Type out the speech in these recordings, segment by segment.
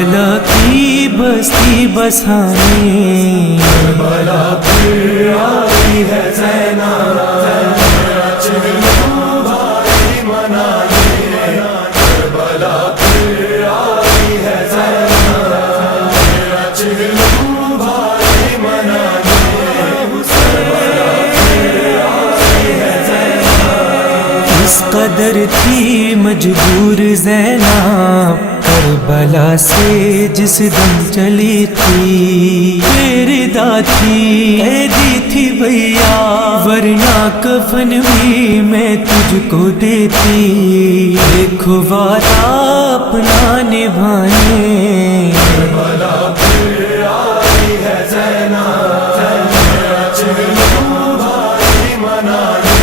کربلا کی بستی بسانے، کربلا پھر آئی ہے زینب، چہلوں بھائی منانے، کربلا پھر آئی ہے زینب، چہلوں بھائی منانے، کربلا پھر آئی ہے زینب۔ اس قدر تھی مجبور زینب کربلا سے جس دم چلی تھی، تیری دادی قیدی تھی بھیا، ورنہ کفن بھی میں تجھ کو دیتی، دیکھو وعدہ اپنا نبھانے، کربلا پھر آئی ہے زینب، چہلوں بھائی منانے،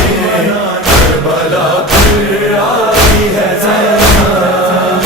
کربلا پھر آئی ہے زینب،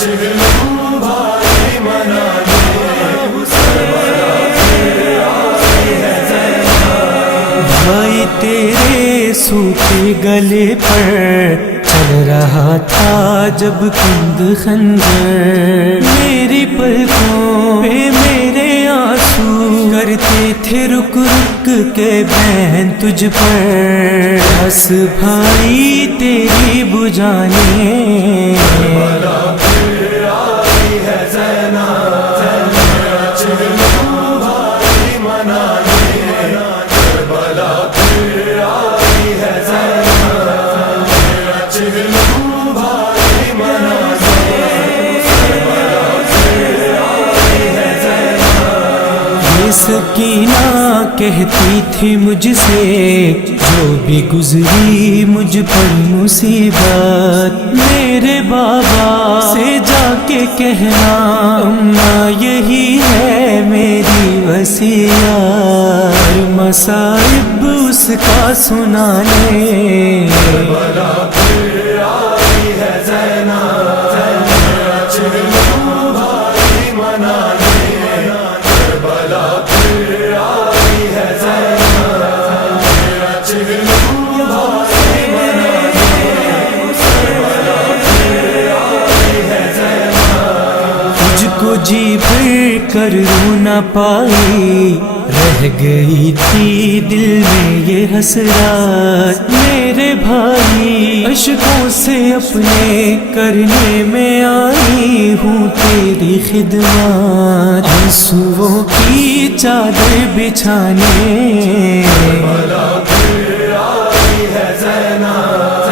چہلوں بھائی منانے، کربلا پھر آئی ہے زینب۔ بھائی تیرے سوکھے گلے پر چل رہا تھا جب کند خنجر، میری پلکوں پہ میرے آنسو کرتے تھے رک رک کے بہن تجھ پر، بس بھائی تیری بجھانے، کربلا پھر آئی ہے زینب، چہلوں بھائی منانے، کربلا پھر آئی ہے زینب، چہلوں بھائی منانے، کربلا پھر آئی ہے زینب۔ یہ سکینہ کہتی تھی مجھ سے جو بھی گزری مجھ پر مصیبت، میرے بابا سے جا کے کہنا اماں یہی ہے میری وصیت، مصائب اس کا سنانے، کربلا پھر آئی ہے زینب، چہلوں بھائی منانے، کربلا پھر آئی ہے زینب، چہلوں بھائی منانے، کربلا پھر آئی ہے زینب۔ تجھ کو جی بھر کر رو نہ پائی، رہ گئی تھی دل میں یہ حسرت، میرے بھائی اشکوں سے اپنے کرنے میں آئی ہوں تیری خدمت، آنسوؤں کی چادر بچھانے، کربلا پھر آئی ہے زینب،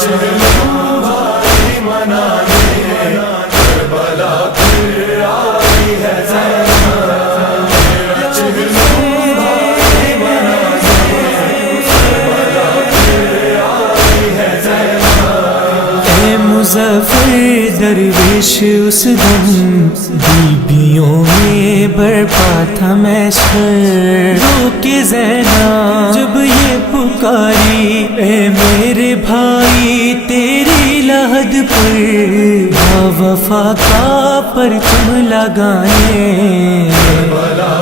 چہلوں بھائی منانے، کربلا پھر آئی ہے زینب، چہلوں بھائی منانے، کربلا پھر آئی ہے زینب۔ اے مظفر درویش اس دم بیبیوں میں برپا تھا محشر، رو کے زینب جب یہ پکاری اے میرے بھائی تیری لحد پر، با وفا کا پرچم لگانے، کربلا